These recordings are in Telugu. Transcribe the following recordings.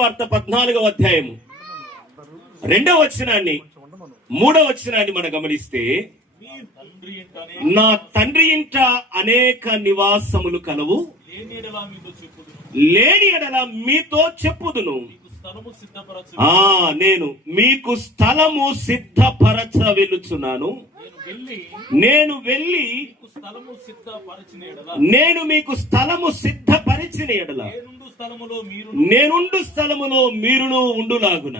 వార్త 14వ అధ్యాయము 2వ వచనాన్ని 3వ వచనాన్ని మనం గమనిస్తే, నా తండ్రి ఇంట అనేక నివాసములు కలవు, లేని ఎడల మీతో చెప్పుదును. నేను మీకు స్థలము సిద్ధపరచ వెళ్ళుచున్నాను. నేను వెళ్ళి నేను మీకు స్థలము సిద్ధపరిచిన ఎడల నేనుండు స్థలములో మీరును ఉండులాగున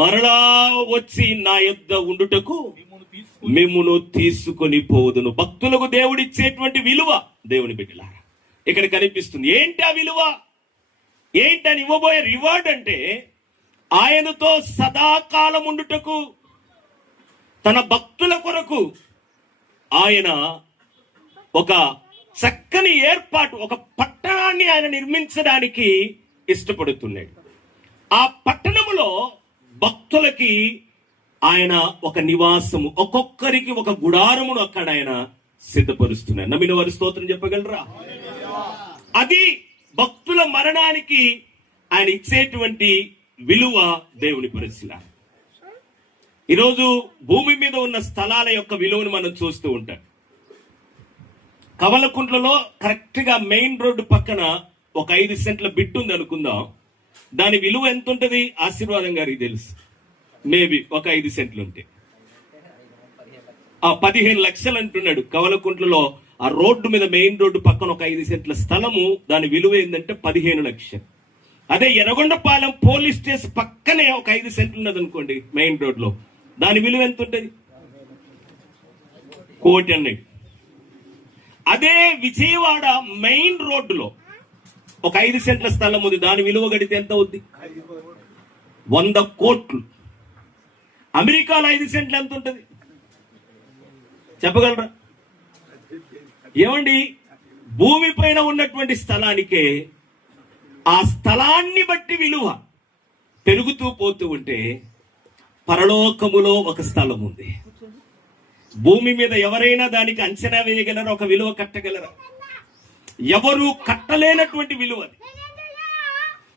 మరలా వచ్చి నా యొద్ద ఉండుటకు మిమ్మును తీసుకొని పోదును. భక్తులకు దేవుడిచ్చేటువంటి విలువ దేవుని బిడ్డలారా ఇక్కడ కనిపిస్తుంది. ఏంటి ఆ విలువ? ఏంటని ఇవ్వబోయే రివార్డ్ అంటే, ఆయనతో సదాకాలం ఉండుటకు తన భక్తుల కొరకు ఆయన ఒక చక్కని ఏర్పాటు, ఒక పట్టణాన్ని ఆయన నిర్మించడానికి ఇష్టపడుతున్నాడు. ఆ పట్టణములో భక్తులకి ఆయన ఒక నివాసము, ఒక్కొక్కరికి ఒక గుడారమును అక్కడ ఆయన సిద్ధపరుస్తున్నాడు. నమ్మిన వారి స్తోత్రం చెప్పగలరా? అది భక్తుల మరణానికి ఆయన ఇచ్చేటువంటి విలువ దేవుని పరిశీలన. ఈరోజు భూమి మీద ఉన్న స్థలాల యొక్క విలువను మనం చూస్తూ ఉంటాం. కవలకుంట్లలో కరెక్ట్ గా మెయిన్ రోడ్డు పక్కన ఒక 5 సెంట్ల బిట్ ఉంది అనుకుందాం. దాని విలువ ఎంత ఉంటుంది? ఆశీర్వాదం గారికి తెలుసు. మేబీ ఒక 5 సెంట్లు ఉంటే 15 లక్షలు అంటున్నాడు. కవలకుంట్లలో ఆ రోడ్డు మీద మెయిన్ రోడ్డు పక్కన ఒక 5 సెంట్ల స్థలము, దాని విలువ ఏంటంటే 15 లక్షలు. అదే ఎర్రగొండపాలెం పోలీస్ స్టేషన్ పక్కనే ఒక 5 సెంట్లు ఉన్నది అనుకోండి మెయిన్ రోడ్ లో, దాని విలువ ఎంత ఉంటుంది? 1 కోటి అన్నది. అదే విజయవాడ మెయిన్ రోడ్డులో ఒక 5 సెంట్ల స్థలం ఉంది, దాని విలువ గడితే ఎంత అవుద్ది? 100 కోట్లు. అమెరికాలో 5 సెంట్లు ఎంత ఉంటుంది చెప్పగలరా? ఏమండి, భూమి పైన ఉన్నటువంటి స్థలానికే ఆ స్థలాన్ని బట్టి విలువ పెరుగుతూ పోతూ ఉంటే, పరలోకములో ఒక స్థలం ఉంది. భూమి మీద ఎవరైనా దానికి అంచనా వేయగలరా? ఒక విలువ కట్టగలరా? ఎవరు కట్టలేనటువంటి విలువ అది.